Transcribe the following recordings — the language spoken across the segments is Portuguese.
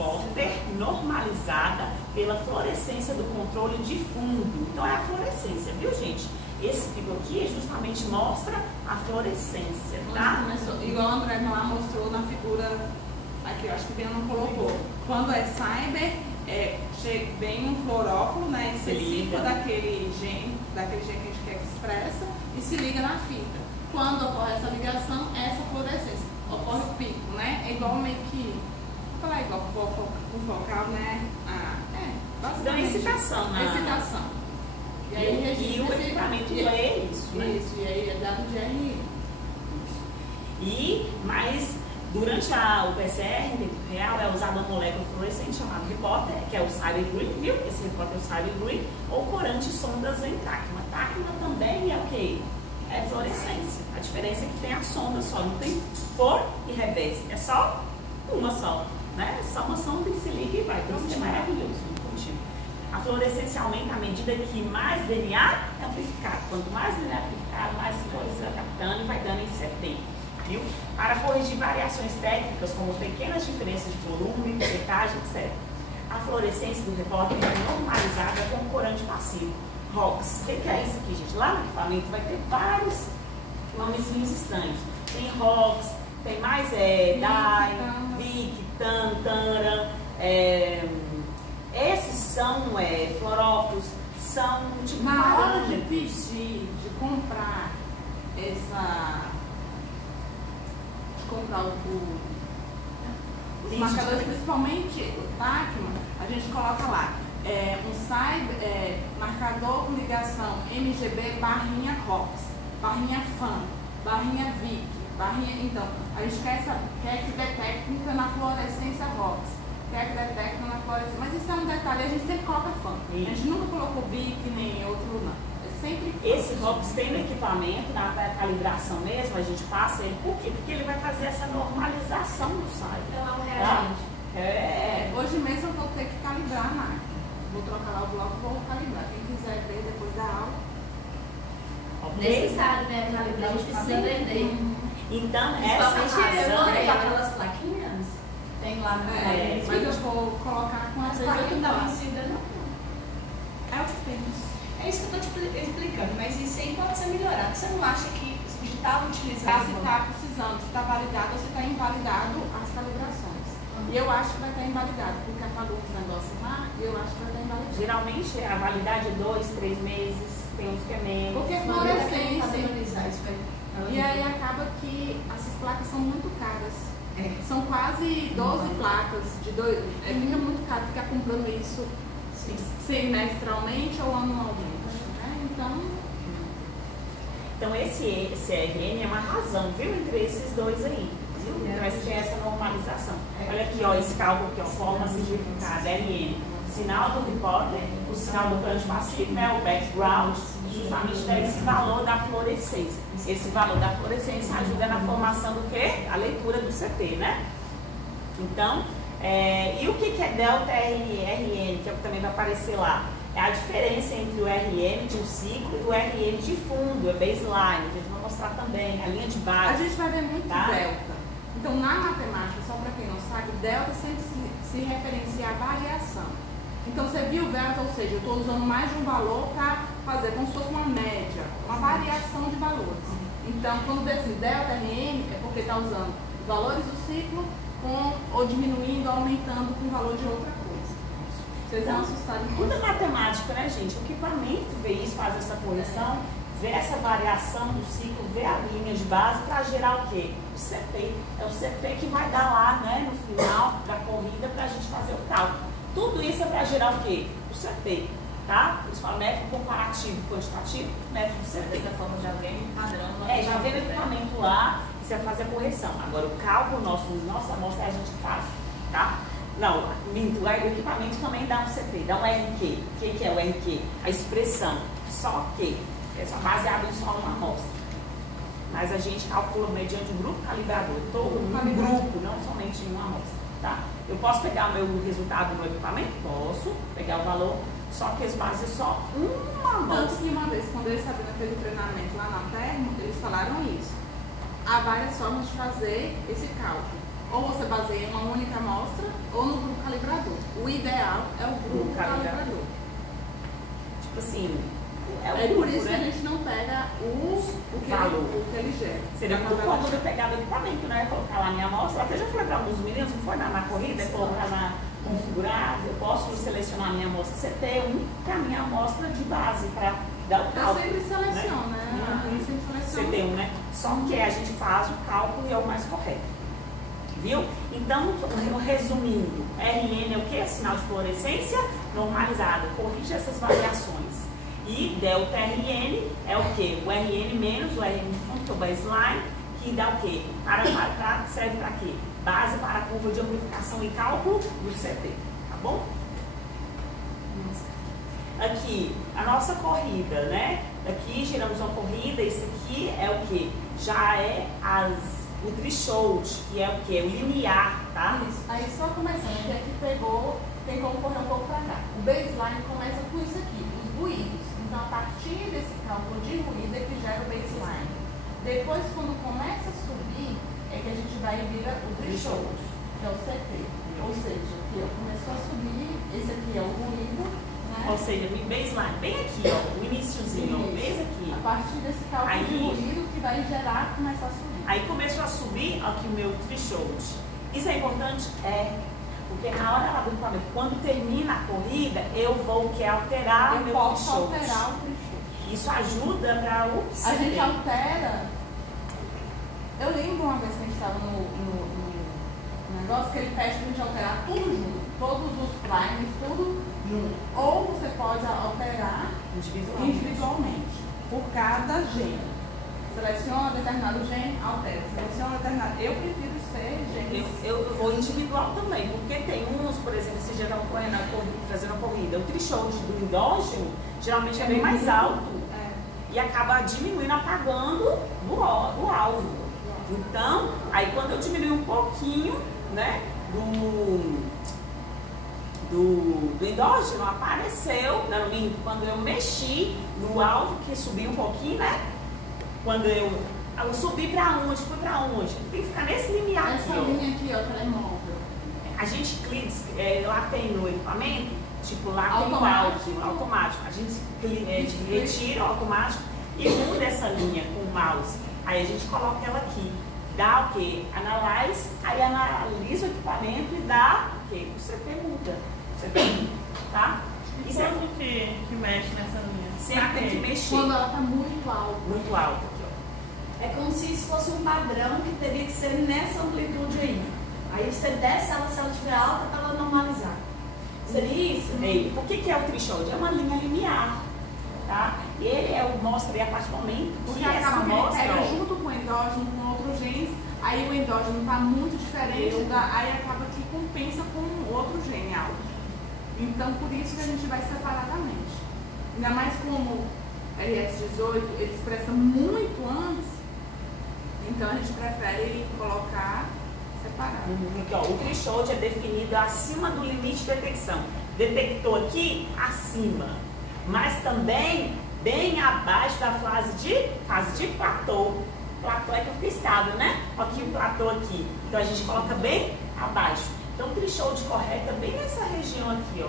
repórter normalizada pela fluorescência do controle de fundo. Então é a fluorescência, viu, gente? Esse pico aqui justamente mostra a fluorescência, tá? Igual a André lá mostrou na figura, aqui eu acho que Bia não colocou. Quando é cyber, vem um fluoróculo, né, específico daquele gene que a gente quer que expressa e se liga na fita. Quando ocorre essa ligação, essa fluorescência, ocorre o pico, né? É igual meio que, vou falar igual o focal, né? Da excitação, né? A excitação. E aí o equipamento lê isso, né? Isso, e aí é dado de RI. Mas durante o PCR, em tempo real, é usada uma molécula fluorescente chamada repórter, que é o CyberGrid, viu? Esse repórter é o CyberGrid, ou corante sondas em tacma. Tacma também é o quê? É fluorescência. A diferença é que tem a sonda só, não tem for e reverse. É só uma só, né? Só uma sonda que se liga e vai. Então isso é maravilhoso. A fluorescência aumenta à medida que mais DNA é amplificado. Quanto mais DNA é amplificado, mais fluorescência vai captando e vai dando em CT. Viu? Para corrigir variações técnicas, como pequenas diferenças de volume, secagem, etc. A fluorescência do repórter é normalizada com o corante passivo. ROX. O que é isso aqui, gente? Lá no equipamento vai ter vários nomezinhos estranhos. Tem ROX, tem mais DAI, VIC, TAN, TANRA. Esses são fluorófilos, são tipo na hora de pedir, de comprar os marcadores, principalmente o TACMA, a gente coloca lá marcador com ligação MGB barrinha ROX, barrinha FAN, barrinha VIC, barrinha. Então, a gente quer que detecte na fluorescência ROX, quer que detecte na fluorescência. Mas isso é um detalhe, a gente sempre coloca FAN. A gente nunca colocou VIC nem outro, não. Sempre esse ROX tem no equipamento, na calibração mesmo, a gente passa ele. Por quê? Porque ele vai fazer essa normalização do site. Então é um reagente. Hoje mesmo eu vou ter que calibrar a máquina. Vou trocar lá o bloco e vou calibrar. Quem quiser ver depois da aula. Necessário, né? Calibrar, a gente precisa aprender. Então, essa razão... aquelas plaquinhas. Tem lá no mas eu vou colocar com as plaquinhas da vencida, não. É o que temos. É isso que eu estou te explicando, mas isso aí pode ser melhorado. Você não acha que de estar utilizando... Se está precisando, se está validado ou se está invalidado as calibrações. E eu acho que vai estar invalidado, porque apagou os negócios lá e eu acho que vai estar invalidado. Geralmente a validade é 2, 3 meses, tem uns que é menos. Porque é fluorescência. E aí acaba que essas placas são muito caras. São quase 12 placas de fica muito caro ficar comprando isso semestralmente ou anualmente. Então esse RN é uma razão, viu, entre esses dois aí. Mas tem essa normalização. Olha aqui, ó, esse cálculo aqui, ó, forma simplificada, RN. Sinal do repórter, o sinal do corante passivo, né, o background, justamente dá esse valor da fluorescência. Esse valor da fluorescência ajuda na formação do quê? A leitura do CT, né? Então, e o que é delta RN, que é o que também vai aparecer lá? É a diferença entre o RN de um ciclo e o RN de fundo, é baseline, a gente vai mostrar também, a linha de base. A gente vai ver muito delta. Então, na matemática, só para quem não sabe, delta sempre se referencia à variação. Então, você viu delta, ou seja, eu estou usando mais de um valor para fazer como se fosse uma média, uma variação de valores. Então, quando diz assim, delta RN, é porque está usando valores do ciclo ou diminuindo, ou aumentando com o valor de outra coisa. Vocês vão assustar de tudo é matemática, né, gente? O equipamento vê isso, faz essa correção, vê essa variação do ciclo, vê a linha de base para gerar o quê? O CP. É o CP que vai dar lá, né, no final da corrida para a gente fazer o cálculo. Tudo isso é para gerar o quê? O CP, tá? Eles falam método comparativo quantitativo, método CP. Dessa forma já vem padrão. Já vem o equipamento lá e você vai fazer a correção. Agora o cálculo nossa amostra a gente faz, tá? Não, o equipamento também dá um CP, dá um RQ. O que é o RQ? A expressão. Só que é só baseado em só uma amostra. Mas a gente calcula mediante um grupo calibrador, todo um grupo, não somente em uma amostra, tá? Eu posso pegar o meu resultado no equipamento? Posso pegar o valor, só que eles fazem só uma amostra. Tanto que uma vez, quando eles estavam naquele treinamento lá na Termo, eles falaram isso. Há várias formas de fazer esse cálculo. Ou você baseia em uma única amostra, ou no grupo calibrador. do calibrador. Tipo assim, é o É por grupo, isso que a né? gente não pega o que ele gera. Seria Na muito tabela cômodo eu pegar do equipamento, né? Colocar lá minha amostra. Até já falei para alguns meninos, não foi na corrida, colocar na configurar. Eu posso selecionar a minha amostra CT1 para a minha amostra de base, para dar o Eu cálculo. sempre seleciono, né? Uhum. Eu sempre seleciono. CT1, né? Só que a gente faz o cálculo e é o mais correto. Viu? Então, resumindo, RN é o que? Sinal de fluorescência normalizada. Corrige essas variações. E delta RN é o que? O RN menos o RN de fundo, que é o baseline, que dá o quê? Serve para quê? Base para a curva de amplificação e cálculo do CT. Tá bom? Aqui, a nossa corrida, né? Aqui giramos uma corrida, isso aqui é o que? Já é o threshold, que é o que? O limiar, tá? Isso. Aí só começando, que aqui pegou, tem como correr um pouco para cá. O baseline começa com isso aqui, os ruídos. Então, a partir desse cálculo de ruído é que gera o baseline. Depois, quando começa a subir, é que a gente vai e vira o threshold, que é o CT. Ou seja, aqui ó, começou a subir, esse aqui é o ruído, né? Ou seja, baseline, bem aqui, ó, o iniciozinho, ó, bem aqui. A partir desse cálculo Aí, de ruído que vai gerar, começar a subir. Aí começou a subir aqui o meu threshold. Isso é importante? É. Porque na hora lá do equipamento, quando termina a corrida, eu vou alterar o Eu meu posso threshold. alterar o threshold. Isso ajuda para o A gente altera. Eu lembro uma vez que a gente estava no negócio que ele pede pra gente alterar tudo junto. Todos os primes, tudo junto. Ou você pode alterar individualmente por cada gene. Seleciona determinado gene, altera. Seleciona determinado. Eu prefiro ser genes. Eu vou individual também, porque tem uns, por exemplo, se já estão fazendo uma corrida, o threshold do endógeno geralmente é bem mais alto e acaba diminuindo, apagando do alvo. Então, aí quando eu diminui um pouquinho, né, do endógeno, apareceu, não, minto, quando eu mexi no alvo, que subiu um pouquinho, né, quando eu subi pra onde, fui pra onde, tem que ficar nesse limiar Essa aqui, ó. linha aqui, ó, que ela é móvel. A gente clica, lá tem no equipamento, tipo lá tem o Automático. áudio automático. A gente retira o automático e muda essa linha com o mouse. Aí a gente coloca ela aqui. Dá o quê? Analyze, aí analisa o equipamento e dá o quê? O CT muda. O CT muda, tá? Isso é Quando que mexe nessa linha? sempre tem que mexer. Quando ela tá muito alta. Muito alto aqui, ó. É como se isso fosse um padrão que teria que ser nessa amplitude aí. Aí você desce ela, se ela estiver alta, para ela normalizar. Seria isso? Ei, por que é o threshold? É uma linha limiar, tá? E ele mostra a partir do momento Porque que essa acaba que ele amostra, pega ó, junto com o endógeno, com outros genes, aí o endógeno está muito diferente, aí acaba que compensa com outro gene alto. Então, por isso que a gente vai separadamente. Ainda mais como LS18, ele expressa muito antes, então a gente prefere colocar separado. Aqui, ó, o threshold é definido acima do limite de detecção. Detectou aqui, acima. Mas também bem abaixo da fase de platô. Platô é que fica estável, né? Aqui o platô aqui. Então a gente coloca bem abaixo. Então o threshold correto é bem nessa região aqui, ó.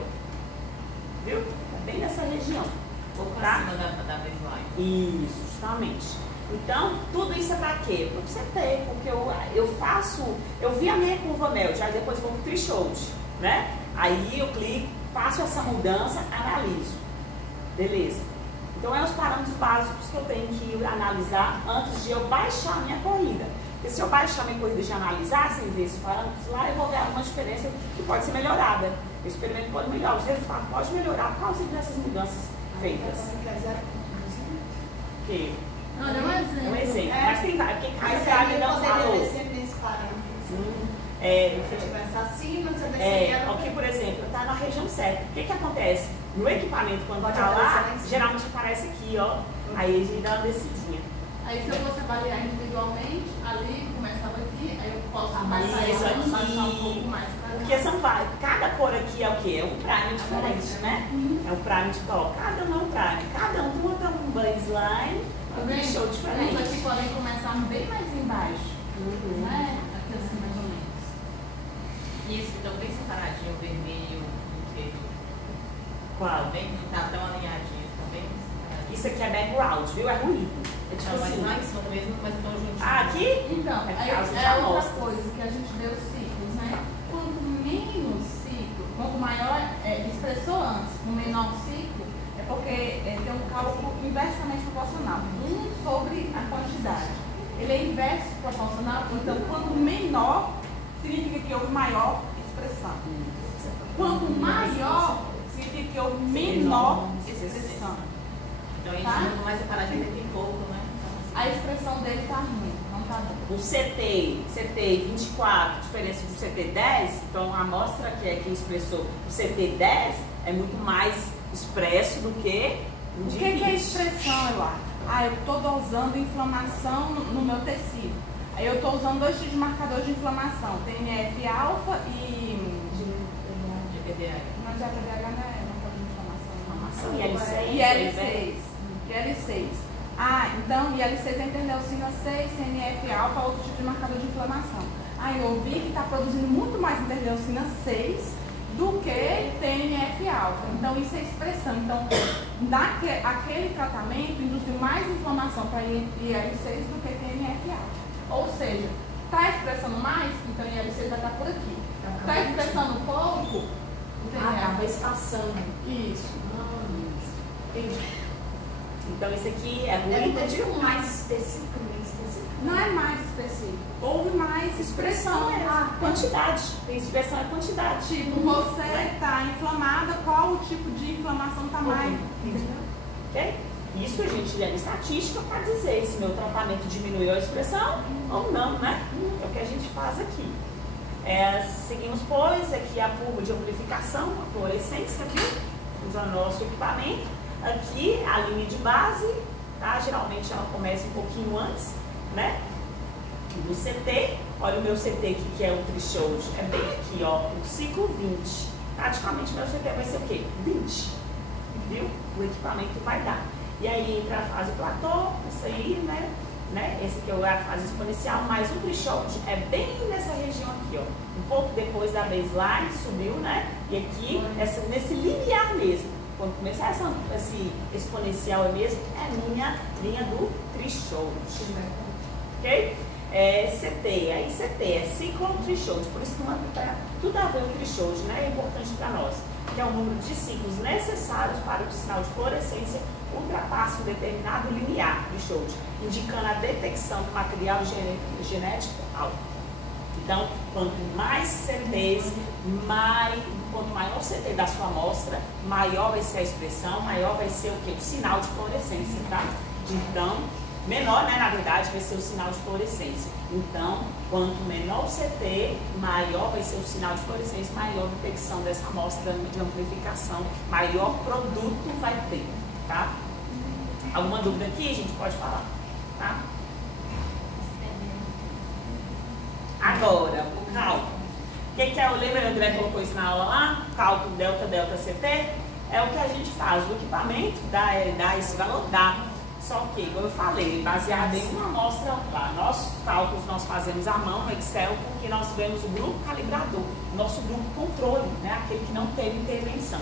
Viu? É bem nessa região. Um pouco Tá? acima da baseline. Isso, justamente. Então, tudo isso é para quê? Para você ter, porque eu vi a minha curva MELD, aí depois vou pro threshold, né? Aí eu clico, faço essa mudança, analiso. Beleza. Então, é os parâmetros básicos que eu tenho que analisar antes de eu baixar a minha corrida. Porque se eu baixar a minha corrida e analisar, sem ver esses parâmetros lá, eu vou ver uma diferença que pode ser melhorada. O experimento pode melhorar, os resultados podem melhorar por causa dessas mudanças feitas. Que Não, é um exemplo. é um exemplo. É. Mas tem vários, porque cada Mas grade aí não poderia falou. descer nesse parâmetro. Se Se tivesse acima, você desceria. aqui, por exemplo, está na região certa. O que acontece? No equipamento, quando Pode está lá, aparecer lá em cima. geralmente aparece aqui, ó. Aí a gente dá uma descidinha. Aí se eu fosse avaliar individualmente, ali começava aqui, aí eu posso Abaixar isso baixar aqui. um pouco mais pra Porque são vários. Cada cor aqui é o quê? É um prime diferente, né? É um prime de ó, cada um é um prime. Cada um tem um baseline, Tá um vendo? show Uns diferente. aqui podem começar bem mais embaixo, né? Aqui assim mais ou menos. E esse então bem separadinho, o vermelho e o preto. Qual? Bem, tá tão alinhadinho, tá bem separadinho. Isso aqui é background, viu? É ruim. É tipo Não, mas assim. lá em cima mesmo, mas tão juntinho. Ah, aqui? Então, É é, porque a gente é outra amostra. coisa que a gente deu ciclos, né? Quanto menos ciclo, quanto maior, expressou antes, no menor ciclo, é porque tem um cálculo inversamente proporcional. 1 sobre a quantidade. Ele é inverso proporcional, então quanto menor, significa que houve maior expressão. Quanto maior, significa que houve menor expressão. Então a gente Tá? não mais separadinho tem pouco, né? A expressão dele tá ruim, não tá bom. O CT 24, diferença do CT 10, então a amostra que expressou o CT 10 é muito mais expresso do que o O de que é 20. expressão, Eduardo? Eu estou dosando inflamação no meu tecido. Aí eu estou usando 2 tipos de marcador de inflamação, TNF-alfa e... GPDH. Não, GPDH não é marcador de inflamação. IL-6, IL-6. IL-6. Então IL-6 é interleucina 6, TNF-alfa, outro tipo de marcador de inflamação. Eu ouvi que está produzindo muito mais interleucina 6 do que TNF-alfa. Então isso é expressão. Então, aquele tratamento induziu mais inflamação para IL-6 do que TNF-alfa. Ou seja, está expressando mais, então IL-6 vai estar por aqui. Está expressando pouco, o TNF. Vai espaçando. Isso. Entendi. Então isso aqui é Deve ruim. ter tipo um mais específico, meio específico. Não é mais específico. Houve mais expressão. Quantidade. Tem expressão é quantidade. Tipo, você está inflamada, qual o tipo de inflamação está mais? Entendeu? Ok? Isso a gente lê na estatística para dizer se meu tratamento diminuiu a expressão ou não, né? É o que a gente faz aqui. Seguimos, pois, aqui a curva de amplificação, a fluorescência, viu? Usando nosso equipamento. Aqui a linha de base, tá? Geralmente ela começa um pouquinho antes, né? Do CT. Olha o meu CT aqui, que é o threshold. É bem aqui, ó, o ciclo 20. Praticamente meu CT vai ser o quê? 20. Viu? O equipamento vai dar. E aí entra a fase platô, isso aí, né? Esse aqui é a fase exponencial, mas o threshold é bem nessa região aqui, ó. Um pouco depois da baseline, subiu, né? E aqui, nesse linear mesmo. Quando começar esse exponencial é mesmo, é a linha do threshold. Ok? CT, aí CT é ciclo threshold, por isso que tudo a ver o threshold, né? É importante para nós. Que é o número de ciclos necessários para que o sinal de fluorescência ultrapasse um determinado linear threshold, indicando a detecção do material genético alto. Então, quanto mais CTs, quanto maior o CT da sua amostra, maior vai ser a expressão, maior vai ser o quê? O sinal de fluorescência, tá? Então, menor, né, na verdade, vai ser o sinal de fluorescência. Então, quanto menor o CT, maior vai ser o sinal de fluorescência, maior a detecção dessa amostra de amplificação, maior produto vai ter, tá? Alguma dúvida aqui, a gente pode falar, tá? Agora, o cálculo. O que é o lembra que o André colocou isso na aula lá? Cálculo delta, delta, CT? É o que a gente faz. O equipamento dá esse valor, dá. Só que, como eu falei, baseado em uma amostra lá. Nossos cálculos nós fazemos à mão no Excel, porque nós vemos o grupo calibrador, nosso grupo controle, né? Aquele que não teve intervenção.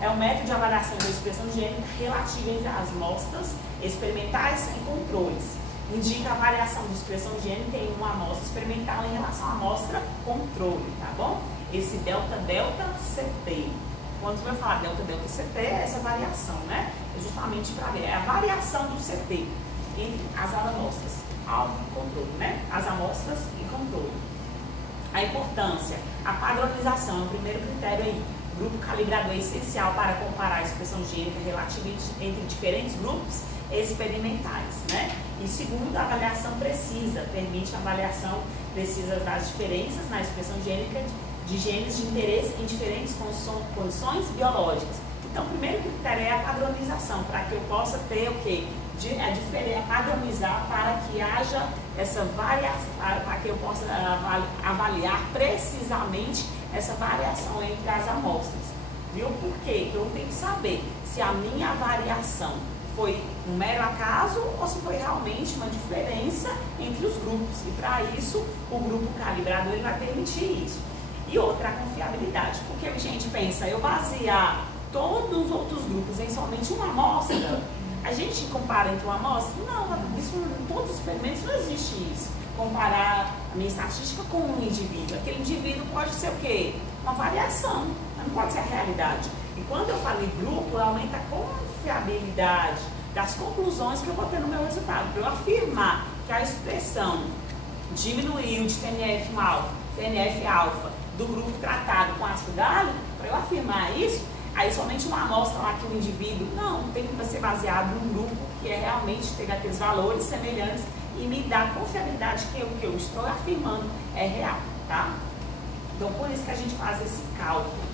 É um método de avaliação da expressão gênica relativa entre as amostras experimentais e controles. Indica a variação de expressão gênica em uma amostra experimental em relação à amostra controle, tá bom? Esse delta, delta, CT. Quando você vai falar delta, delta, CT, é essa variação, né? É justamente para ver, é a variação do CT entre as amostras, alvo e controle, né? As amostras e controle. A importância, a padronização é o primeiro critério aí. O grupo calibrado é essencial para comparar a expressão gênica relativa entre diferentes grupos experimentais, né? E segundo, a avaliação precisa, permite a avaliação precisa das diferenças na expressão gênica de genes de interesse em diferentes condições biológicas. Então, o primeiro critério é a padronização, para que eu possa ter o quê? Padronizar para que haja essa variação, para que eu possa avaliar precisamente essa variação entre as amostras. Viu? Por quê? Eu tenho que saber se a minha variação foi um mero acaso ou se foi realmente uma diferença entre os grupos. E para isso, o grupo calibrado ele vai permitir isso. E outra, a confiabilidade. Porque a gente pensa, eu basear todos os outros grupos em somente uma amostra, a gente compara entre uma amostra? Não, isso, em todos os experimentos não existe isso. Comparar a minha estatística com um indivíduo. Aquele indivíduo pode ser o quê? Uma variação, mas não pode ser a realidade. E quando eu falo em grupo, aumenta a confiabilidade das conclusões que eu vou ter no meu resultado. Para eu afirmar que a expressão diminuiu de TNF-alfa do grupo tratado com ácido gálico, para eu afirmar isso, aí somente uma amostra lá que o indivíduo, não, tem que ser baseado num grupo que é realmente ter aqueles valores semelhantes e me dá confiabilidade que o que eu estou afirmando é real, tá? Então, por isso que a gente faz esse cálculo.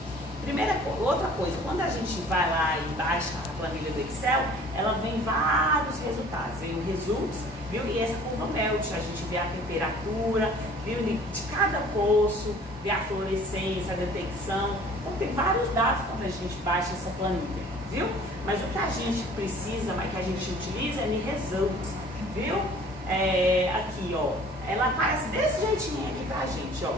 Outra coisa, quando a gente vai lá e baixa a planilha do Excel, ela vem vários resultados, vem o results, viu? E essa curva MELT, a gente vê a temperatura, viu? De cada poço, vê a fluorescência, a detecção. Então, tem vários dados quando a gente baixa essa planilha, viu? Mas o que a gente precisa, mas que a gente utiliza é no results, viu? Aqui, ó, ela aparece desse jeitinho aqui pra gente, ó.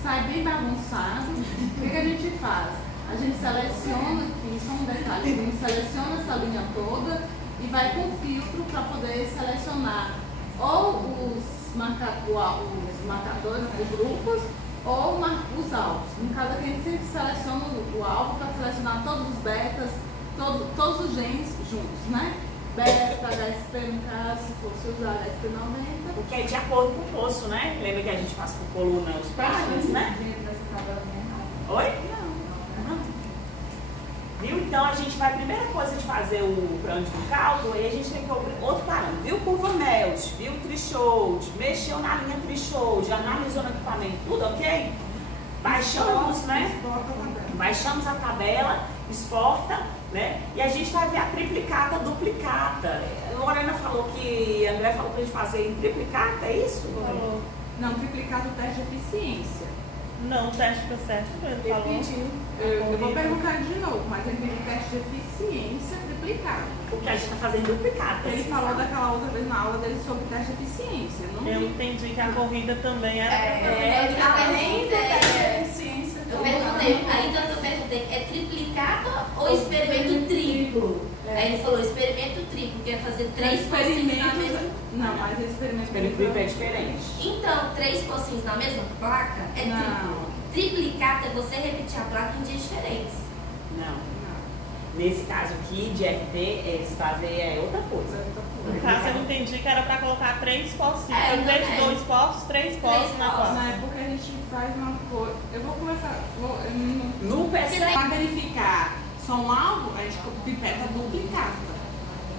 Sai bem bagunçado. O que a gente faz? A gente seleciona aqui, só um detalhe, a gente seleciona essa linha toda e vai com filtro para poder selecionar ou os marcadores de grupos ou os alvos. No caso aqui a gente sempre seleciona o alvo para selecionar todos os betas, todos os genes juntos, né? Beta, HSP, no caso, se fosse usar HSP90. Porque é de acordo com o poço, né? Lembra que a gente faz por coluna os páginas, né? Oi? Não. Viu? Então a gente vai, a primeira coisa de fazer o plano de cálculo, aí a gente tem que outro parâmetro. Viu? Curva MELT, viu? Threshold, mexeu na linha Threshold, analisou no equipamento, tudo ok? Baixamos, né? Baixamos a tabela, exporta, né? E a gente vai ver a triplicata, duplicata. Lorena falou que, André falou pra gente fazer em triplicata, é isso? Falou. Não, triplicata o teste de eficiência. Não, o teste está certo, ele falou. Eu vou perguntar de novo, mas ele pediu teste de eficiência triplicado. Porque a gente está fazendo duplicata. Ele falou daquela outra vez na aula dele sobre teste de eficiência. Eu entendi que a corrida também era Eu perguntei, ainda eu perguntei, é triplicado ou experimento triplo? Aí ele falou experimento triplo, quer fazer 3 pocinhos na mesma. Não, mas experimento triplo é diferente. Então, 3 pocinhos na mesma placa é triplo. Triplicado é você repetir a placa em dias diferentes. Não. Nesse caso aqui, de RT, se fazer outra coisa. No caso, eu entendi que era para colocar 3 pocinhos. É, Em vez de também. 2 poços, 3 poços na placa. Não, é porque a gente faz uma coisa. Eu vou começar. No PC. Para verificar só um alvo, a gente pipeta duplicata.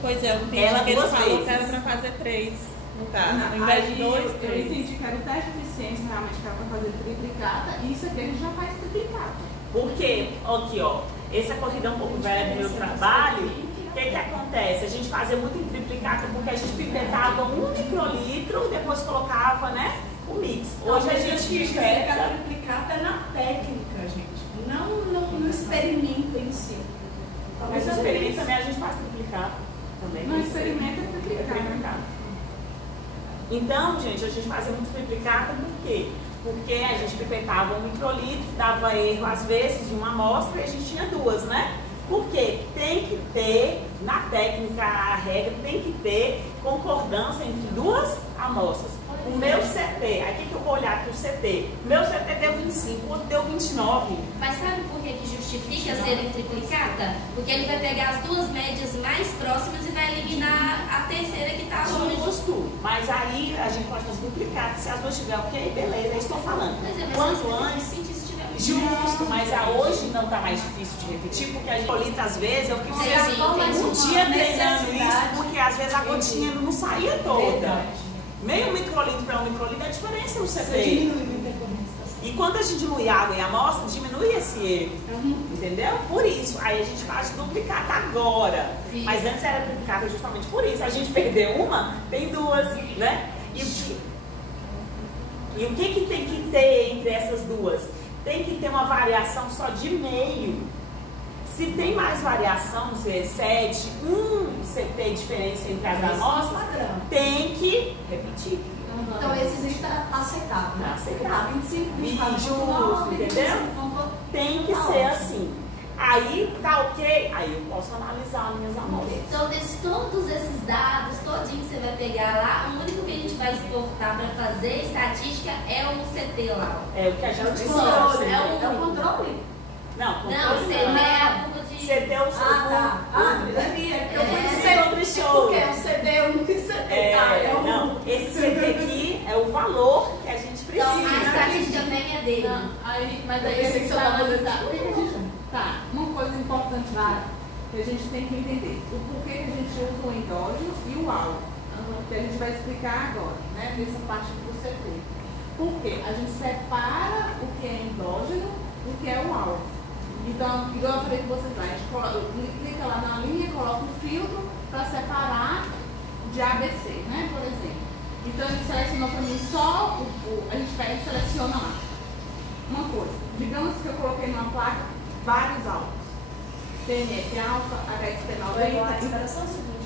Pois é, eu entendi Ela que ele duas falou vezes. que era para fazer 3, no caso. Não, Em vez de aí 2, eu 3. entendi que era o teste de eficiência realmente que era para fazer triplicata, e isso aqui a gente já faz triplicata. Porque, aqui ó, essa corrida é um pouco velha do meu trabalho, o que acontece? A gente fazia muito em triplicata porque a gente pipetava 1 microlitro e depois colocava, né, o mix. Hoje a gente pipeta. triplicata é na técnica, gente, não no experimento em si. Mas no experimento também a gente faz triplicata. Também No experimento é triplicata. Então, gente, a gente fazia muito triplicata por quê? Porque a gente pipetava 1 microlitro, dava erro às vezes de uma amostra e a gente tinha 2, né? Porque tem que ter, na técnica, a regra, tem que ter concordância entre 2 amostras. O meu CT, aqui que eu vou olhar aqui o CT, o meu CT deu 25, o outro deu 29. Mas sabe por que justifica ser em triplicata? Porque ele vai pegar as 2 médias mais próximas e vai eliminar a terceira que está longe. Justo, mas aí a gente pode fazer duplicata, se as 2 estiverem ok, beleza, eu estou falando. Quanto antes, justo, mas hoje não está mais difícil de repetir, porque a gente colita às vezes, eu fico um dia treinando isso, porque às vezes a gotinha não saía toda. Meio microlitro para 1 microlitro, a diferença no CT. E quando a gente dilui água em amostra, diminui esse erro. Entendeu? Por isso. Aí a gente faz duplicata agora. Sim. Mas antes era duplicata justamente por isso. A gente perdeu uma, tem 2, né? E o que tem que ter entre essas 2? Tem que ter uma variação só de meio. Se tem mais variação, se excede CT diferença entre as amostras, tem que repetir. Então esse está aceitável. Tá aceitável. 25, Justo, entendeu? Tem que ser assim. Aí tá ok, aí eu posso analisar as minhas amostras. Então, todos esses dados, todinho que você vai pegar lá, o único que a gente vai exportar para fazer estatística é o CT lá. É o que a gente Controle, é é o controle. Não, Não, controle CT é a curva de... CD é o seu. Eu fui Sei outro show. Porque o CD eu nunca CD. Não, esse CD aqui é o valor que a gente precisa. Então, a estatística vem é dele. Não, aí, mas Eu aí pensei a que gente você vai tava analisar. dizendo. O que a gente... Tá, uma coisa importante que a gente tem que entender. O porquê que a gente usa o endógeno e o alvo. Que a gente vai explicar agora, né? Nessa parte que você fez. Por quê? A gente separa o que é endógeno do que é o alvo. Então, igual eu falei que você vai, a gente clica lá na linha e coloca um filtro para separar de ABC, né? Por exemplo. Então ele selecionou para mim só a gente pega e seleciona lá. Uma coisa, digamos que eu coloquei numa placa vários alvos. TNF alfa, HSP90, Espera só um segundo.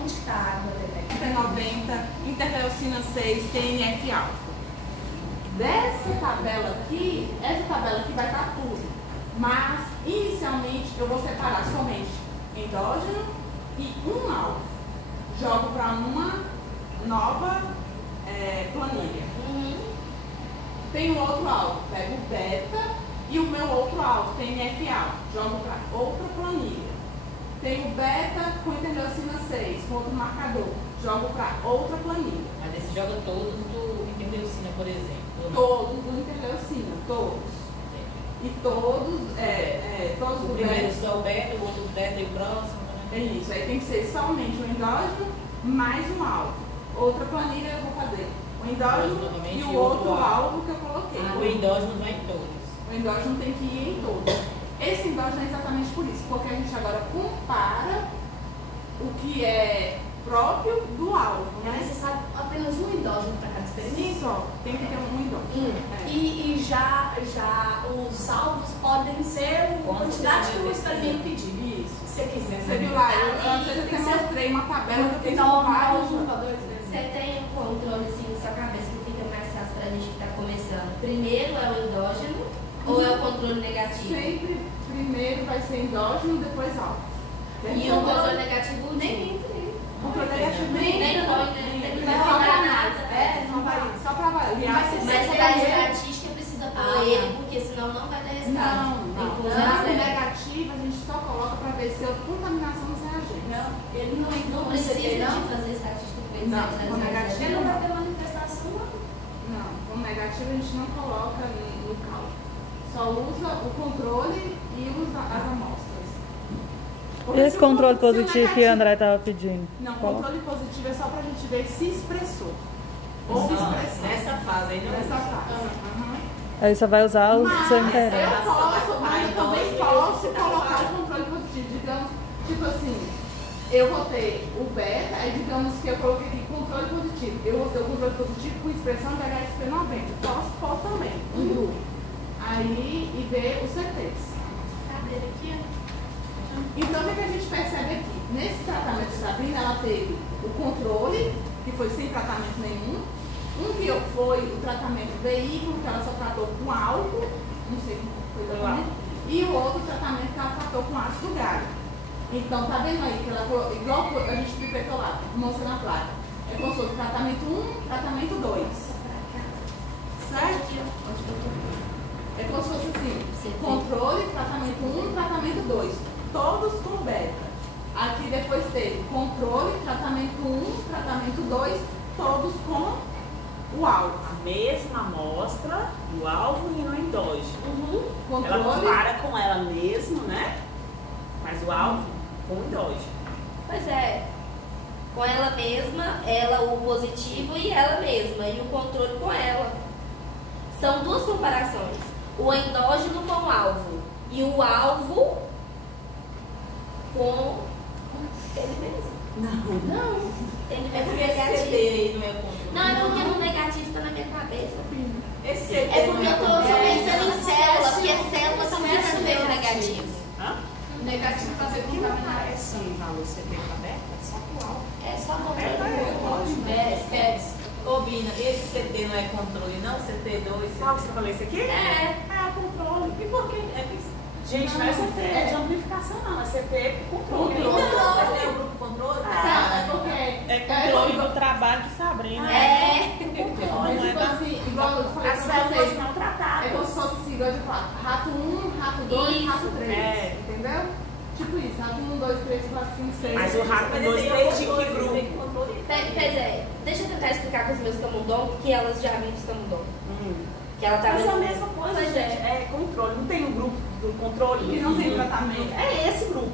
Onde que tá a água, Bebê? HSP90, interleucina 6, TNF alfa. Dessa tabela aqui, essa tabela aqui vai estar tudo. Mas, inicialmente, eu vou separar somente endógeno e um alvo. Jogo para uma nova planilha. Tem um outro alvo, pego o beta e o meu outro alvo, TNF alfa. Jogo para outra planilha. Tem o beta com interleucina 6, com outro marcador. Jogo para outra planilha. Mas aí você joga todos do interleucina, por exemplo. Todos do interleucina, todos. E todos, todos O do primeiro beta. só o beta, o outro o beta e o próximo, né? É isso, aí tem que ser somente o endógeno mais um alvo. Outra planilha eu vou fazer o endógeno Novamente, e o outro alvo que eu coloquei. O endógeno vai em todos. O endógeno tem que ir em todos. Esse endógeno é exatamente por isso, porque a gente agora compara o que é próprio do alvo, É né? necessário apenas um endógeno para cada experimento? Só, tem que ter um endógeno. É. E já os alvos podem ser a quantidade que o experimento pedir. Isso. Se você quiser. Você viu lá, eu Aí, até tem que ser- mostrei uma tabela que eu fiz com Então, vários. um para dois vezes. Você tem um controle assim na sua cabeça que fica mais fácil pra gente que tá começando. Primeiro é o endógeno ou é o controle negativo? Sempre primeiro vai ser endógeno, depois alvo. E o controle negativo Nem entre. Controle negativo nem dói, né? Não vai só falar pra nada. não vai, só para avaliar. Vai ser Mas Você da vai ver. estatística precisa pôr ele, porque senão não vai dar resultado. Tem que pôr Na zero. negativa a gente só coloca para ver se houve contaminação nos reagentes. Não, ele não entrou Não no CT, precisa não. de fazer estatística com ele. Não, né? com negativo. Ele não vai ter manifestação, não. Não, com negativo a gente não coloca no cálculo. Só usa o controle e usa as amostras. Porque Esse se o controle se o positivo que o negativo- André estava pedindo. Não, Qual? controle positivo é só pra gente ver se expressou. Houve Não, expressão. nessa fase aí não. Nessa fase. Aham. Aí você vai usar o Mas seu eu interesse. posso, mas eu também posso colocar o controle positivo. Digamos, tipo assim, eu vou ter o beta, aí digamos que eu coloquei aqui controle positivo. Eu vou ter o controle positivo com expressão de HSP90. Posso pôr também, um grupo. Aí, e ver os CTs. Cadê aqui? Então, o que a gente percebe aqui? Nesse tratamento de Sabrina, ela teve o controle, que foi sem tratamento nenhum. Um que foi o tratamento veículo, que ela só tratou com álcool, não sei como foi o tratamento. E o outro tratamento que ela tratou com ácido gálico. Então, tá vendo aí que ela falou, igual a gente pipetou lá, mostra na placa. É como se fosse tratamento 1, tratamento 2. Certo? Onde que eu tô? É como se fosse assim, Sim. controle, tratamento 1, tratamento 2, todos com beta. Aqui depois teve controle, tratamento 1, tratamento 2, todos com o alvo. A mesma amostra do alvo e no endógeno. Ela Controle, compara com ela mesma, né? Mas o alvo com o endógeno. Pois é. Com ela mesma, ela o positivo e ela mesma. E o controle com ela. São duas comparações. O endógeno com o alvo. E o alvo com ele mesmo. Não. Ele É mesmo porque esse negativo. CD aí não é controle. Não, é porque no negativo tá na minha cabeça. Esse CD É porque eu tô não é só controle. pensando em célula, porque célula tá muito no meio negativo. Hã? Negativo para ver Aqui como não tá aparece valor CT aberto, é só com o alvo. É só controle. Ô, Bina, esse CT não é controle, não? CT2, Qual que CT... você falou esse aqui? É. Ah, controle. E por quê? É que Gente, não é CT de amplificação, não. É CT controle. Mas tem o grupo controle? É controle do trabalho de Sabrina. Mas tipo assim, igual eu falei As pra células vocês, não tratadas. é como se fosse assim, igual eu falo, rato 1, rato 2, Isso. rato 3, É. entendeu? Tipo isso, rato 1, 2, 3, 4, 5, 6. Mas o rato Mas 2, esse 3 de controle, que tem grupo? controle. Deixa eu tentar explicar com os meus camundongos que elas já viram os camundongos. Que ela tá Mas é a vendo. mesma coisa, Pois gente. é. É controle. Não tem o grupo do controle. Que não tem tratamento. É esse grupo.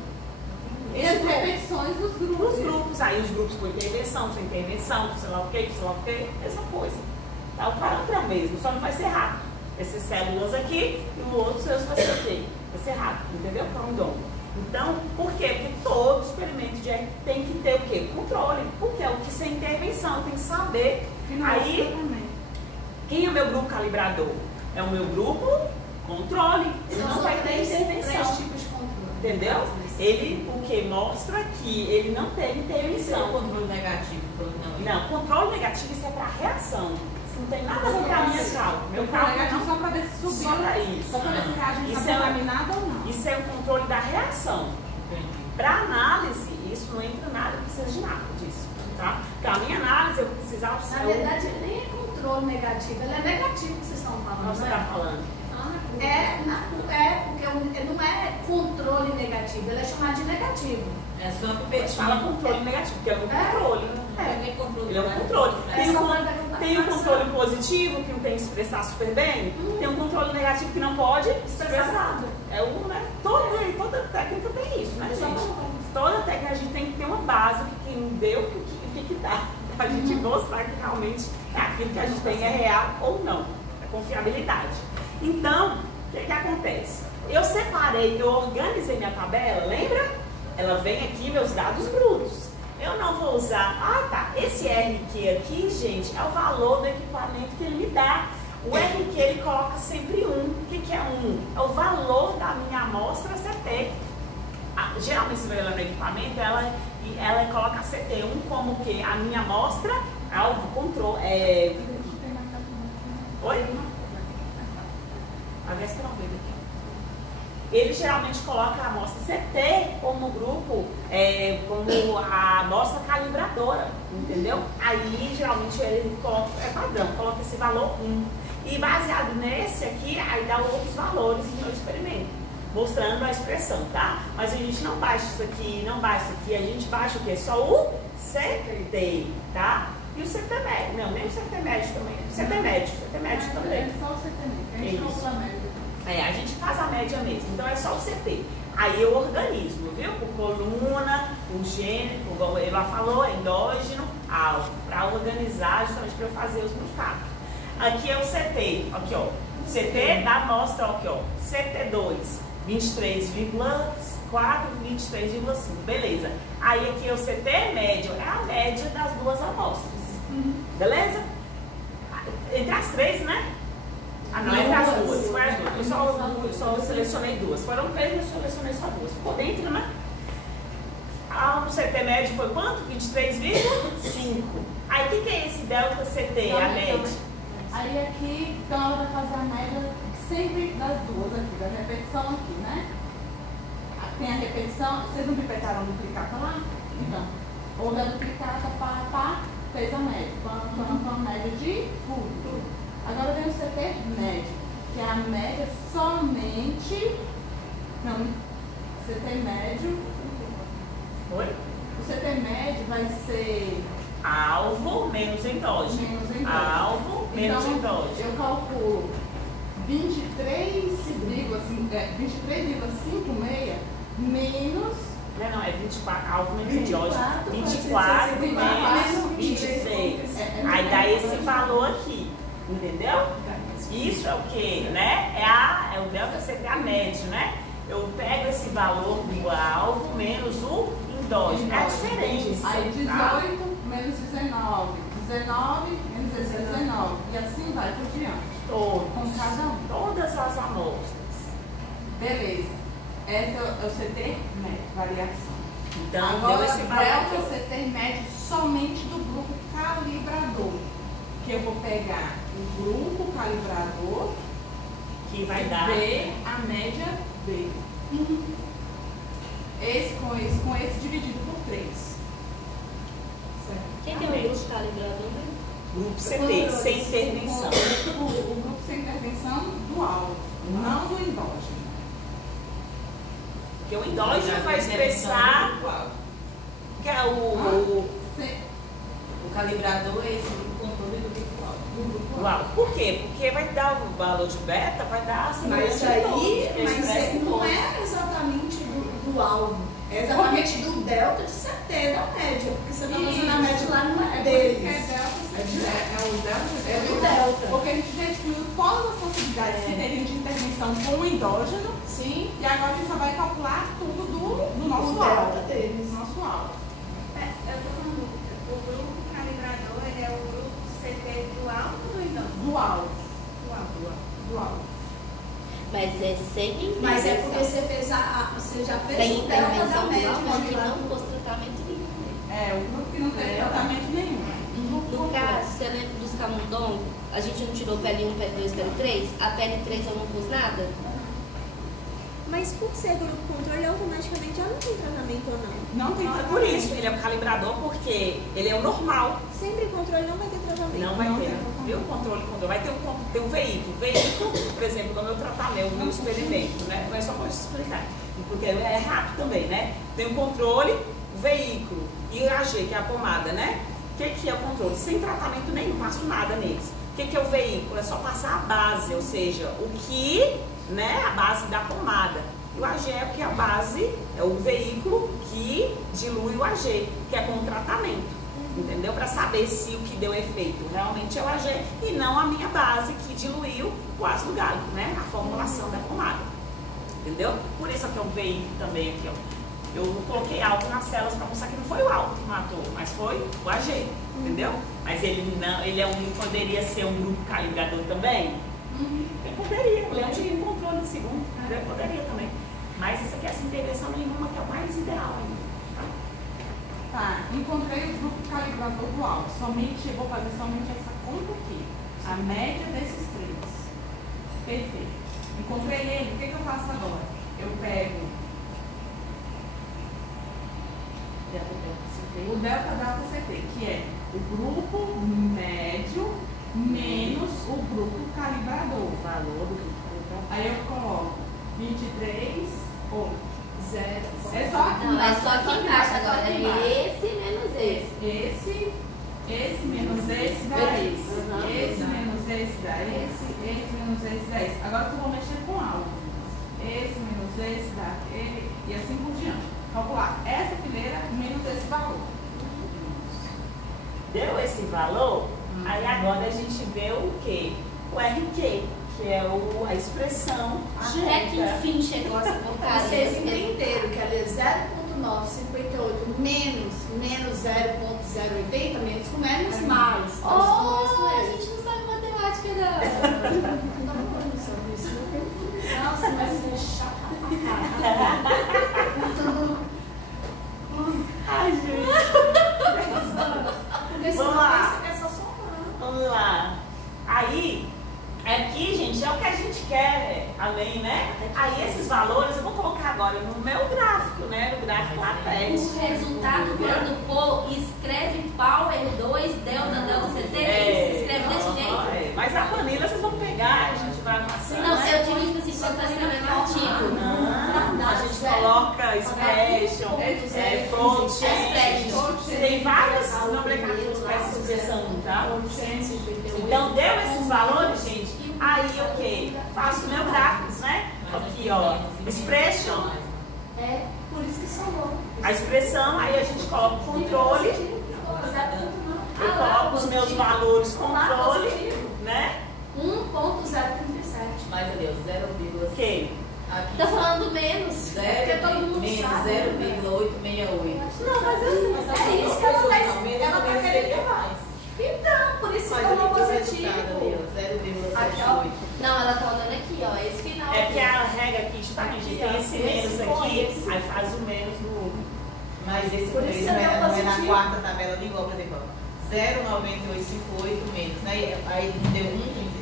E as repetições dos grupos. Os grupos, aí os grupos com intervenção, sem intervenção, sei lá o que, mesma coisa. Tá? O parâmetro é o mesmo, só não vai ser rápido. Essas células aqui e o outro vai ser o quê? Vai ser rápido, entendeu? Camundongo. Então, por quê? Porque todo experimento de R tem que ter o quê? Controle. Porque é o que sem intervenção, tem que saber. Aí, quem é o meu grupo calibrador? É o meu grupo controle. Ele não vai ter intervenção. 3 tipos de controle. Entendeu? Ele, o que mostra que ele não teve Isso é o intervenção. controle negativo. Não, controle negativo, isso é para reação. Isso não tem nada a ver com a minha cálculo. Meu cálculo negativo não. só para ver se subiu. Só para isso. Só para ver se a reagente Isso está é- contaminada ou não. Isso é o controle da reação. Para análise, isso não entra nada, não precisa de nada disso. Tá? Para a minha análise, eu vou precisar o Na seu. verdade, ele nem é controle negativo, ele é negativo que vocês estão falando. Você né? está falando. Porque não é controle negativo, ele é chamado de negativo. É só Mas competir. fala controle negativo, porque é um controle. Tem controle. Ele é um controle. É Tem só um, pra perguntar. tem um controle positivo, que não tem que expressar super bem. Tem um controle negativo que não pode expressar. É um, né? Toda técnica tem isso, né, gente? Toda técnica a gente tem que ter uma base, que quem deu, o que dá. Pra gente mostrar que realmente aquilo que a gente tem é real ou não. É confiabilidade. Então, o que acontece? Eu separei, eu organizei minha tabela, lembra? Ela vem aqui, meus dados brutos. Eu não vou usar, esse RQ aqui, gente, é o valor do equipamento que ele me dá. O RQ, ele coloca sempre 1. O que é 1? É o valor da minha amostra CT. Geralmente, se vai lá no equipamento, ela coloca CT 1 como o quê? A minha amostra, alvo, controle, Oi? A véspera não veio aqui. Ele geralmente coloca a amostra CT como grupo, como a amostra calibradora, entendeu? Aí geralmente ele coloca, é padrão, coloca esse valor 1. E baseado nesse aqui, aí dá outros valores no meu experimento, mostrando a expressão, tá? Mas a gente não baixa isso aqui, não baixa isso aqui, a gente baixa o quê? Só o CT, tá? E o CT médio, não, nem o CT médio também, CT médio também. É só o CT médio, a gente Isso. calcula a média. A gente faz a média mesmo, então é só o CT. Aí eu organizo, viu? Por coluna, por gênero, como ela falou, endógeno, alvo, para organizar, justamente para eu fazer os meus cálculos. Aqui é o CT, aqui ó, CT da amostra, aqui ó, CT2, 23,4, 23,5, beleza. Aí aqui é o CT médio, é a média das duas amostras, beleza? Entre as três, né? Não, entre as duas, foi as duas. Eu só selecionei duas. Foram três, mas eu selecionei só duas. Ficou dentro, né? O CT médio foi quanto? 23,5. Aí o que é esse delta CT, a média? Aí aqui, então ela vai fazer a média sempre das duas aqui, da repetição aqui, né? Tem a repetição, vocês não pipetaram a duplicata lá? Então, ou da duplicata, pá, fez a média. Então, a média de tudo. Agora vem o CT médio, que é a média somente. Não, CT médio. Oi? O CT médio vai ser Alvo menos endógeno. menos endógeno. Alvo menos então, endógeno. eu calculo 23,56 menos. Não, é 24, alvo menos 24, endógeno. 24 menos 26. Aí dá esse valor aqui, entendeu? Isso é o que, né? É o delta CT, a média, né? Eu pego esse valor do alvo menos o endógeno. É a diferença. Aí 18 tá? menos 19. 19 menos 19. E assim vai por diante. Com cada um. Todas as amostras. Beleza. Esse é o CT médio, variação. Então, Agora, deu esse valor. delta CT médio somente do grupo calibrador. Que eu vou pegar o grupo calibrador Que vai dar. ver a média dele. com esse dividido por 3. Certo? Quem tem um grupo calibrador? Grupo CT, sem intervenção. O grupo sem intervenção do alvo, não do endógeno. Porque o endógeno vai expressar que é o calibrador é esse controle do virtual. alvo. Por quê? Porque vai dar o valor de beta, vai dar a Mas aí, não é exatamente do alvo. É exatamente do delta de CT da média. Porque você está fazendo a média lá não é deles. É o delta. É do delta. Porque a gente já excluiu todas as possibilidades que teriam de intervenção com o endógeno. Sim. E agora a gente só vai calcular tudo do nosso O alvo. delta deles. Do nosso alvo. Eu tô com dúvida. O grupo calibrador ele é o grupo CT do alto ou do endógeno? Do alvo. Do alto. Mas é sem intervenção. Mas é porque você fez você já fez Sem o delta da intervenção do média. alvo que não pôs tratamento nenhum. É, o grupo que não teve tratamento nenhum. No caso, você lembra dos camundongos? A gente não tirou pele 1, pele 2, pele 3? A pele 3 eu não pus nada? Mas por ser grupo controle, automaticamente já não tem tratamento ou não? Não tem tratamento. Por isso, ele é o calibrador, porque ele é o normal. Sempre controle não vai ter tratamento. Não vai ter. Viu? Controle. Vai ter um veículo. Veículo, por exemplo, no meu tratamento, no meu experimento, né? Mas só para explicar. Porque é rápido também, né? Tem o controle, o veículo e o AG, que é a pomada, né? O que é o controle? Sem tratamento nenhum, passo nada neles. O que é o veículo? É só passar a base, ou seja, o que, né? A base da pomada. E o AG é porque a base é o veículo que dilui o AG, que é com o tratamento. Entendeu? Para saber se o que deu efeito realmente é o AG e não a minha base que diluiu o ácido gálico, né? A formulação da pomada. Entendeu? Por isso aqui é um veículo também aqui, ó. Eu coloquei álcool nas células para mostrar que não foi o álcool que matou, mas foi o AG, entendeu? Mas ele não, ele poderia ser um grupo calibrador também? Ele poderia, ele é um de controle de segundo, ele poderia também. Mas isso aqui é sem intervenção nenhuma, que é o mais ideal ainda. Tá, encontrei o grupo calibrador do alvo. Eu vou fazer somente essa conta aqui. A média desses 3. Perfeito. Encontrei ele, o que eu faço agora? Eu pego o delta CT, que é o grupo médio menos o grupo calibrador. O valor do grupo calibrador. Aí eu coloco 23 ou 0. É só aqui Não, é embaixo. só aqui embaixo. Agora aqui é embaixo. esse menos esse. Esse menos esse dá esse. Esse menos esse dá esse menos esse dá esse. Agora eu vou mexer com alvo. Esse menos esse dá aquele e assim por diante. Calcular essa fileira menos esse valor. Deu esse valor, aí agora a gente vê o quê? O RQ, que é a expressão Até que junta. enfim chegou essa porcaria. Vocês entenderam que ela é 0,958 menos 0,080, menos com menos mais. Oh, a gente não sabe matemática, não. Não falando sobre isso. Nossa, mas você é chata pra caralho. Ai, gente. Porque você Vamos não lá. pensa que é só somando. Vamos lá. Aí, aqui, gente, é o que a gente quer, além, né? Aí esses valores eu vou colocar agora no meu gráfico, né? No gráfico latex. O resultado, quando for, escreve Power 2, Delta CT, escreve desse jeito. Mas a planilha vocês vão pegar, a gente vai amassando. Não, né? eu digo assim, quando tá escrevendo artigo. Não, a gente coloca expression, float, Expression. tem várias nomenclaturas para essa expressão, tá? Então, deu esses valores, gente, aí o que? Faço meu gráficos, né? Aqui, ó, expression, É, por isso que somou. a expressão, aí a gente coloca o controle, eu coloco os meus valores controle, né? 1,037. Mais a Deus, 0,6. Ok. Aqui. Tá falando menos. Porque todo mundo menos sabe, 0,868. Não, mas é isso que ela tá querendo. Então, por isso que falou positivo. Aqui, ó. Não, ela tá olhando aqui, ó. Esse final. É que a regra aqui, justamente, tem esse menos aqui, aí faz o menos no outro. Mas esse Por isso preço você não deu é na positivo. quarta tabela de igual, por exemplo, 0,9858 menos, né? Aí não deu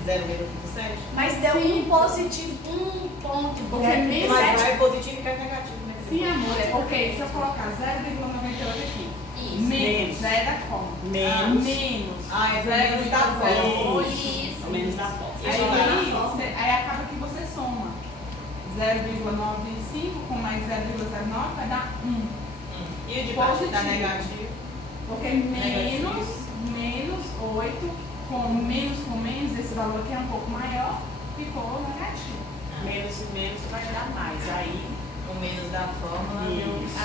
0,37? Mas deu um positivo, 1 ponto. Porque Mas menos vai positivo e cai negativo, né? Sim, amor, é ok. Se eu colocar 0,98 aqui, Isso. menos, já é da forma. Menos. Menos. É Menos da forma. Isso. Menos da forma. Aí acaba que você soma 0,95 com mais 0,09 vai dar 1. E o de baixo dá Positivo. negativo? Porque menos 8 com menos, esse valor aqui é um pouco maior, ficou negativo. Menos e menos vai dar mais. Aí, O menos da fórmula. Isso.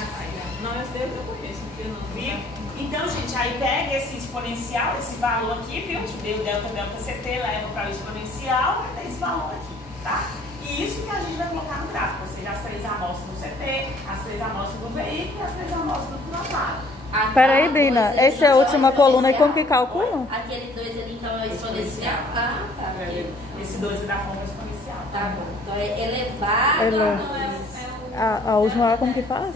Não, esse eu conheço, porque não. viu? Então, gente, aí pega esse exponencial, esse valor aqui, viu? Deu delta CT, leva para o exponencial, vai ter esse valor aqui, tá? E isso que a gente vai colocar no gráfico, ou seja, as 3 amostras do CT, as 3 amostras do veículo e as 3 amostras do trabalho. Peraí, Brina, essa é a última coluna e como que calcula? Aquele 2 ali, então, é o exponencial. Ah, tá. Esse 2 é da forma exponencial. Tá bom. Então, é elevado. A última lá como que faz?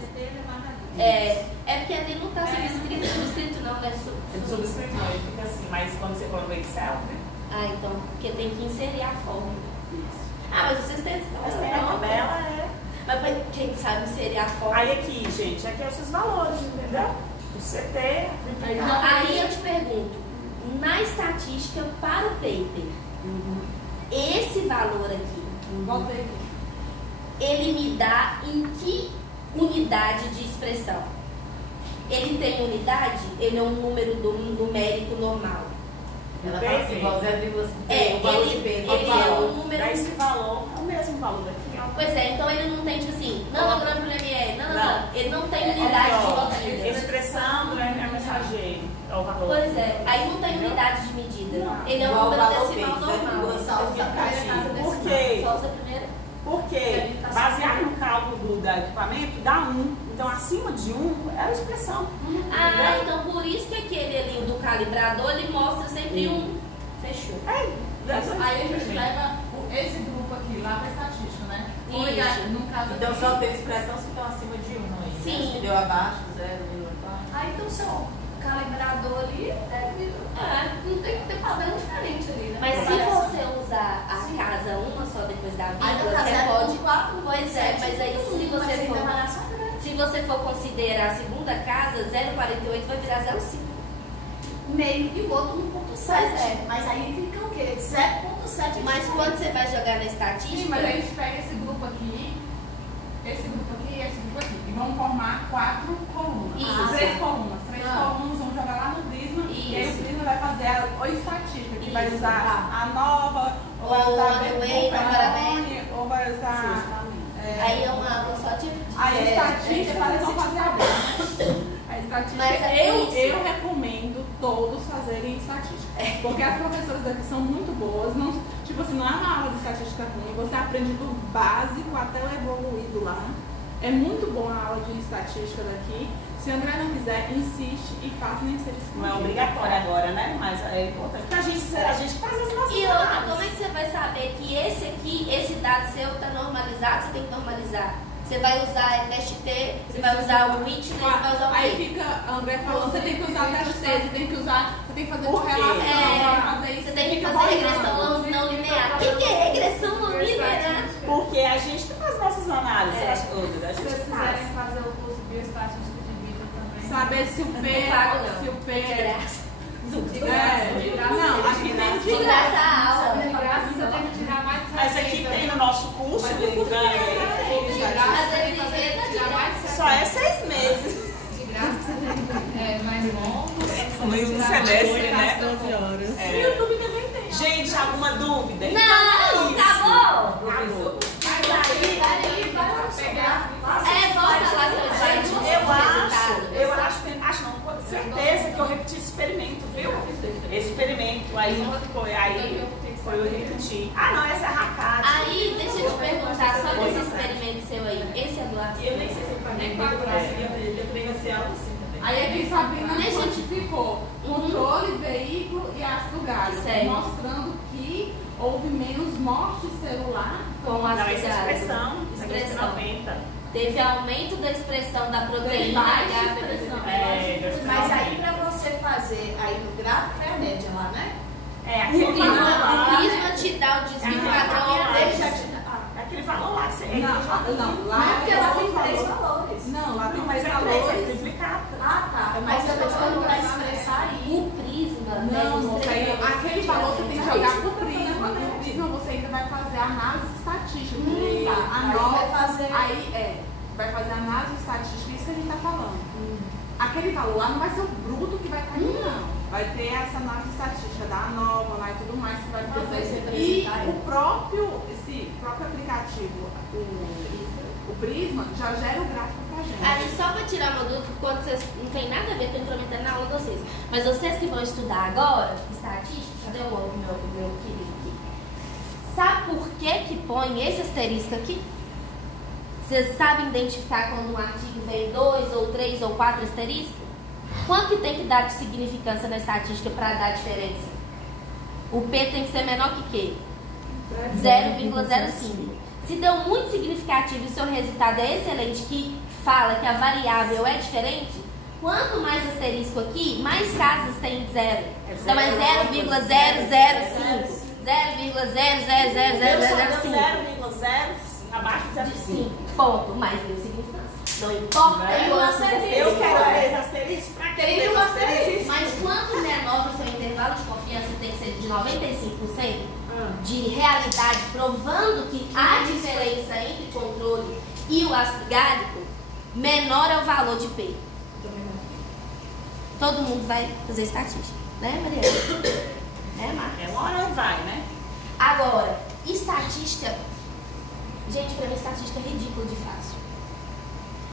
É porque ali não está subscrito não, né? Ele subscrito não, ele fica assim, mas quando você coloca no Excel, né? Ah, então, porque tem que inserir a fórmula. Ah, mas vocês têm Mas tem a tabela, Mas pra quem sabe inserir a fórmula. Aí aqui, gente, aqui é os seus valores, entendeu? O CT, Aí eu te pergunto, na estatística para o paper, esse valor aqui, Voltei aqui. ele me dá em que unidade de expressão? Ele tem unidade? Ele é um número numérico normal. Ela fala assim, igual 0,5. Ele é um número... esse valor é o mesmo valor daqui. Pois é, então ele não tem tipo assim, nanograma por ml, não. Ele não tem unidade de medida. Expressão é mensageiro, é o valor. Pois é, aí não tem unidade de medida. Não. Ele é um Igual o número valor decimal base, normal. só usa a primeira casa Por quê? Só usa a primeira. Porque, baseado no cálculo do equipamento, dá 1. Então, acima de 1 é a expressão. Ah, então por isso que aquele ali do calibrador, ele mostra sempre um. Fechou. Aí a gente leva esse grupo aqui lá para estatística, né? Isso. No caso Então aqui, só tem expressões que estão acima de 1 aí. Sim. Né? Se deu abaixo, 0,4. Ah, então seu calibrador ali deve. Não tem que ter padrão diferente ali, né? Mas se você usar a casa uma só depois da Aí no vírgula, caso você é pode. 4, Pois é, mas aí se você for considerar a segunda casa, 0,48 vai virar 0,5. meio e o outro 1,7. Pois é. Mas aí fica o quê? 0,7. Mas quando você vai jogar na sim, estatística, mas aí a gente pega esse grupo aqui e esse grupo aqui, e vamos formar 4 colunas. Isso. 3 colunas. 3 colunas, vamos jogar lá no Prisma. E aí o Isso. Prisma vai fazer a estatística, que vai Isso. usar a nova, ou vai Ou usar a Whey, Perrone, ou vai usar. aí é uma só de. Aí a estatística eles vão fazer agora. A estatística, Mas é isso. eu recomendo todos fazerem estatística. Porque as professoras daqui são muito boas. Não, tipo assim, não é uma aula de estatística ruim. Você aprende do básico até o evoluído lá. É muito bom a aula de estatística daqui. Se a André não quiser, insiste e faça nem que seja Não é obrigatório agora, né? Mas é importante. Porque a gente faz as nossas E outra, análises. como é que você vai saber que esse aqui, esse dado seu está normalizado? Você tem que normalizar. Você vai usar teste T, você vai usar o witness, você vai usar o Aí quê? fica a André falando, você tem que usar o teste T, você tem que usar, você tem que fazer Por quê? correlação, fazer isso. Você tem que fica fazer bolando. regressão não linear. O que é regressão não linear? Porque a gente que faz nossas análises. É. A gente Se vocês faz. quiserem fazer o curso de bioestatística de vida também. Saber se o P Não pago, não. se o P De graça. Não, aqui tem De graça a aula. De graça você tem que tirar mais de Mas aqui tem no nosso curso, Mas Lívia, Às vezes inventa de graça. só é 6 meses. de graça você tem que mais longo. Um semestre, né? 12 horas. É. YouTube também tem. Gente, alguma dúvida? Não, Então, acabou. Acabou. Volta lá, seu gente. Eu acho não, com certeza que eu repeti esse experimento, viu? Esse experimento, aí foi eu repetir. Ah, não, essa é a Hakata. Aí, deixa eu te perguntar, só desse experimento seu aí. Esse é do aço? Eu nem sei se para mim eu também vai ser algo assim também. Aí aqui Sabrina Deixa eu te- quantificou controle, veículo e ácido gálico, Certo. mostrando que houve menos morte celular. Com Não, ácido essa é gálico. expressão. Expressão. 90. Teve aumento da expressão da proteína Baixa H. expressão. Mas aí pra você fazer aí no gráfico é a média lá, né? É, aquele O valor lá. prisma te dá o desvio padrão. É aquele valor lá que você Não, lá Porque lá tem falou. 3 valores. análise estatística. Tá. Aí vai fazer- vai fazer análise estatística, isso que a gente está falando. Aquele valor lá não vai ser o bruto que vai estar aqui, não. Vai ter essa análise estatística da ANOVA lá e tudo mais que vai fazer. E esse próprio aplicativo, o Prisma, já gera o gráfico pra gente. Aí, só para tirar uma dúvida, quando vocês não tem nada a ver com intrometendo na aula de vocês, mas vocês que vão estudar agora, estatística, cadê o meu querido aqui? Sabe por que põe esse asterisco aqui? Vocês sabem identificar quando um artigo vem 2 ou 3 ou 4 asteriscos? Quanto que tem que dar de significância na estatística para dar diferença? O P tem que ser menor que quê? 0,05. Se deu muito significativo e o seu resultado é excelente, que fala que a variável é diferente, quanto mais asterisco aqui, mais casas tem de zero. Então é 0,005. 0,0000005. 0,0 abaixo de 0,5. Ponto. Mais deu significância. Não importa. Eu quero ver asterisco pra quem tem asterisco. Mas quanto menor o seu intervalo de confiança tem que ser de 95% de realidade, provando que há diferença entre controle e o ácido gálico, menor é o valor de P. Todo mundo vai fazer estatística, né, Mariana? Né, Marcos? É uma hora vai, né? Agora, estatística... Gente, pra mim estatística é ridículo de fácil.